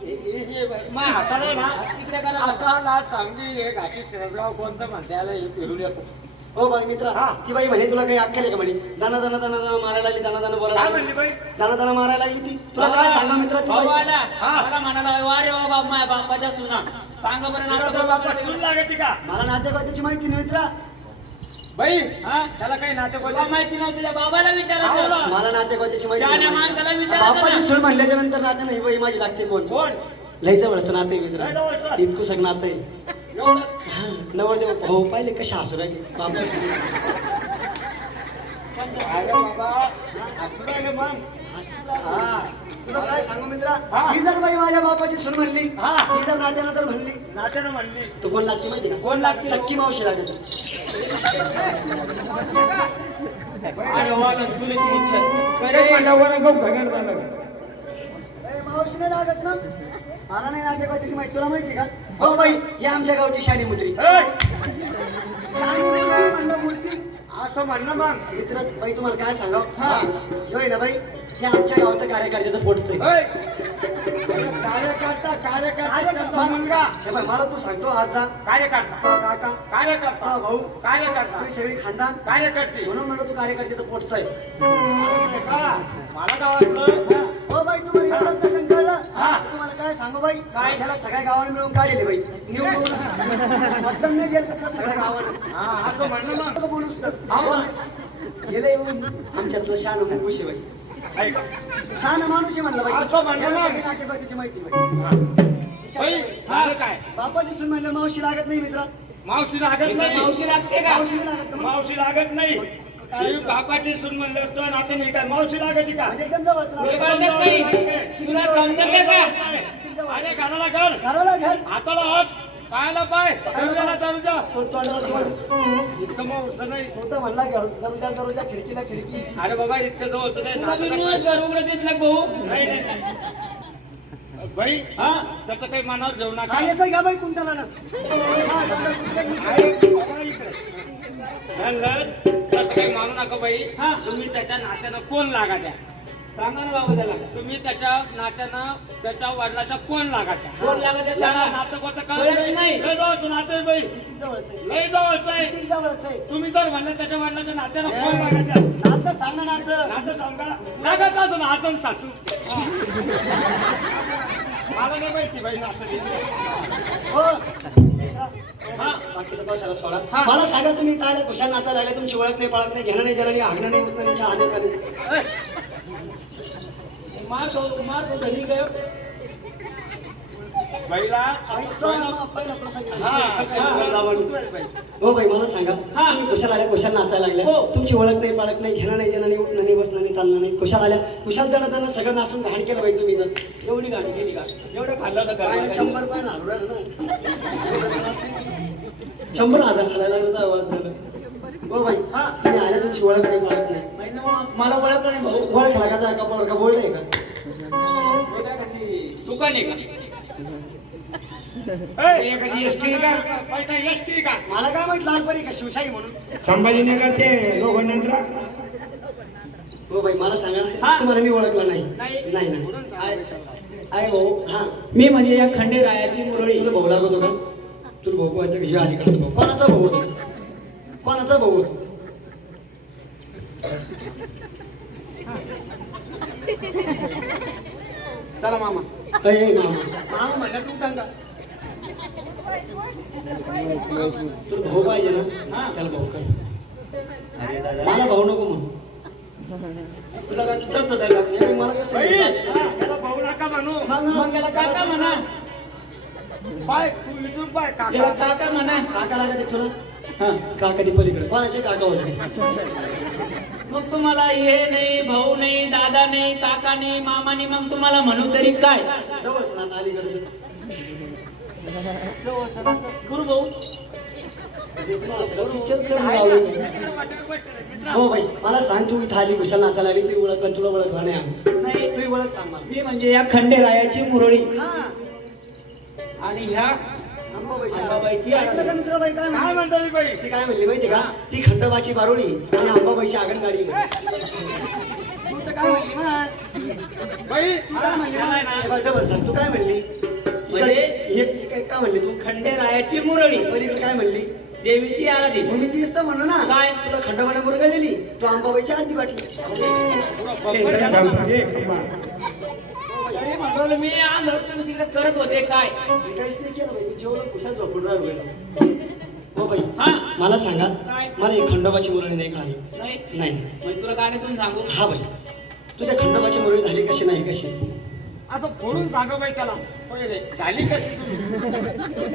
मा हाताला ना तिकडे करा असा लाट सांगली हे घाटी शिरगाव कोणतं म्हणत्याला हे फिरून येतो. हो बाई मित्र ती बाई म्हणे तुला काही अक्कल आहे का म्हणे दाना दाना दाना दाना मारायला लागली दाना दाना बोलायला काय म्हणली बाई? दाना दाना मारायला लागली ती तुला काय सांगा मित्र ती बाई मला म्हणाला वा रे बाबा माझ्या बापाच्या सुना सांगा बरं तुझा बापा सून लागते का? मला नातेवाईकाची माहिती नाही मित्रा बाई हा त्याला काही नाते तुला माहिती नव्हती तुझ्या बाबाला विचारायचं मला नातेवाईकाची माहिती शहाण्या नाही. माणसाला विचारायचं बापाची ना. सून म्हणल्याच्या नंतर नाते नाही बाई माझी लागते कोण कोण? लय जवळचं नाते मित्र लय जवळचं? इतकं सगळं नातं आहे एवढं नवरदेव हो पाहिले कशा हसू राहिले बापा अरे बाबा असं राहिलं मग. हा तुला काय सांगू मित्रा हा. ही जर बाई माझ्या बापाची सून म्हणली हा. ही जर नात्यानं तर म्हणली नात्यानं म्हणली तू कोण लागते माहिती का कोण लागते? सक्की मावशी लागते अरे वा ना, तुला किती अरे मंडपाला गहू खगड झालं. ए, मावशी नाही लागत ना मला नाही नातेवाईकाची माहिती तुला माहिती का हो बाई ही आमच्या गावची शाणी मुद्री ए, शाणी मूर्ती म्हणलं मूर्ती असं म्हणणं मग. मित्र बाई तुम्हाला काय सांगाव हा. होय ना बाई हे आमच्या गावचं कार्यकर्त्याचं पोटचं आहे. ए, कार्यकर्ता कार्यकर्ता त्याचा मुलगा हे बाई, मला तू सांगतो आज जा कार्यकर्ता हा, काका कार्यकर्ता हा, भाऊ कार्यकर्ता तुम्ही सगळी खानदान कार्यकर्ती म्हणून म्हणलं तू कार्यकर्त्याचं पोटचं आहे का? मला काय वाटलं हो बाई तुम्हाला एवढं कसं कळलं हा. तुम्हाला काय सांगू बाई काय? त्याला सगळ्या गावाने मिळून काढले बाई निवडून मतदान नाही गेलं तर सगळ्या गावाने हा असं म्हणणं मग. नको बोलूस तर हो. गेलं येऊन आमच्यातलं शान मुंबूशी बाई आहे का? शान माणूस आहे म्हणलं बाई असं म्हणलं याला ना. सगळी नातेवाईकाची माहिती बाई बाई, झालं काय? बापाची सून म्हणलं मावशी लागत नाही मित्रा मावशी लागत नाही. मावशी लागते का मावशी नाही लागत का मग? मावशी लागत नाही. ही बापाची सून म्हणलं तो नातं नाही काय मावशी लागते का? म्हणजे एकदम जवळचं नातं. तुला कळत नाही तुला समजत का अरे घराला घर घराला घर हाताला हात पायाला पाय दरवाजाला दरवाजा तोंडाला तोंड इतकं मग उरचं नाही. खोटं म्हणला घ्या दरवाजा दरवाजा खिडकीला खिडकी अरे बाबा इतकं जवळचं नाही. तुला बिनूच घर उघडं दिसलं का भाऊ नाही, नाही. बाई हा त्याचं काही मनावर घेऊ नका. काय याचं घ्या बाई कुंटाला ना आहे, बाबा इकडे. म्हणलं, तसं काही मानू नका बाई. हा. तुम्ही त्याच्या नात्यानं कोण लागा द्या. सांगा ना बाबा त्याला तुम्ही त्याच्या नात्यानं त्याच्या वडिलाचा कोण लागा द्या. कोण लागत आहे सांगा. नातं कोणतं कळत कळलं नाही. लय जवळचं नातं आहे बाई. किती जवळचं आहे लय जवळचं आहे. किती जवळचं आहे तुम्ही जर म्हणलं त्याच्या वडिलाच्या नात्यानं कोण लागा द्या. नातं सांग ना नातं नातं सांगा लागत अजून आजून सासू. मला नाही माहिती बाई नातं हो हा बाकीचं कशाला सोडा हा. मला सांगा तुम्ही काय खुशाल नाचायला लागले तुमची ओळख नाही पळत नाही घेणं नाही देणं नाही हागणं नाही मुतणं नाही चहा नाही पाणी नाही. मार तो घरी गयो बाईला आईचा पहिला प्रसंग हा, आहे. हो बाई मला सांगा हा. तुम्ही खुशाल आल्या खुशाल नाचायला लागल्या हो. तुमची ओळख नाही पाळत नाही घेणं नाही देणं नाही उठणं नाही बसणं नाही चालणं नाही खुशाल आल्या खुशाल त्यांना सगळं नासून घाण केलं बाई तुम्ही तर एवढी गाडी केली का एवढं खाल्लं होतं काय नाही, का 100 रुपये ना हलवलं ना 100,000 घालायला लागलं तर आवाज झालं हो बाई हा. तुम्ही आल्या तुमची ओळख नाही पाळत नाही माहिती ना मग मला ओळख नाही भाऊ ओळख लागा का का बोलणे का हे काय म्हणते? दुकान आहे का एखादी एसटी का पहिला एसटी का मला काय माहित लहानपणी का शिवशाही म्हणून संभाजीनगर ते लोहनंद्रा. हो बाई मला सांगा हा. तुम्हाला मी ओळखलं नाही नाही. नाही ना अरे भाऊ हा मी म्हणजे या खंडेरायाची मुरळी तुला भाऊ लागत का तुला भाऊ व्हायचं का हे अलीकडचा भाऊ कोणाचा भाऊ होतो कोणाचा भाऊ होतो चला मामा ए, मामा मामा म्हणलं तू टांगा तुला भाऊ पाहिजे ना त्याला भाऊ कर मला भाऊ नको म्हणून तुला काय तसं द्यायला लागलं. मला कसं बाई, द्यायला? त्याला भाऊ नका म्हणू. मग याला काका म्हणा पाय तू इथून पाय याला काका. काका म्हणा काका लागत तुला हा काका ती पलीकडे कोणाचे काका होते मग तुम्हाला हे नाही भाऊ नाही दादा नाही काका नाही मामा नाही मग तुम्हाला म्हणू तरी काय जवळच ना आता अलीकडचं गुरु भाऊ पिक्चरच करून लावलं इथे. हो बाई मला सांग तू इथं आली कुशाल नाचायला आली तुझी ओळख तुला ओळखला नाही आम्ही नाही तुझी ओळख सांग मला मी म्हणजे या खंडेरायाची मुरळी हा आणि ह्या अंबाबाईची अंबाबाईची ऐकलं का मित्रबाई काय काय म्हणली? म्हणतो रे बाई ती काय म्हणली माहिती का ती खंडोबाची बारोडी आणि अंबाबाईची आगनगाडी तू तर काय म्हणली ना बाई तू काय म्हणली मला? हे बघ, डबल सांग तू काय म्हणली म्हणजे? काय म्हणली तू खंडेरायाची मुरळी पलीकडे काय म्हणली देवीची आराधी मग मी तीच तर म्हणलो ना काय? तुला खंडोबाने मुरगळलेली तू आंबाबाईची आरती वाटली अरे म्हणलं मी आंधळ तिकडे करत होते काय मी काहीच नाही केलं बाई मी जेवढं कुशात झोपून राहिलो हो बाई हा मला सांगा काय? मला एक खंडोबाची मुरळी नाही कळाली नाही नाही मग तुला गाण्यातून सांगू हा बाई तू त्या खंडोबाची मुरळी झाली कशी नाही कशी असं फोडून सांगा बाई त्याला पहिले झाली कशी तुझी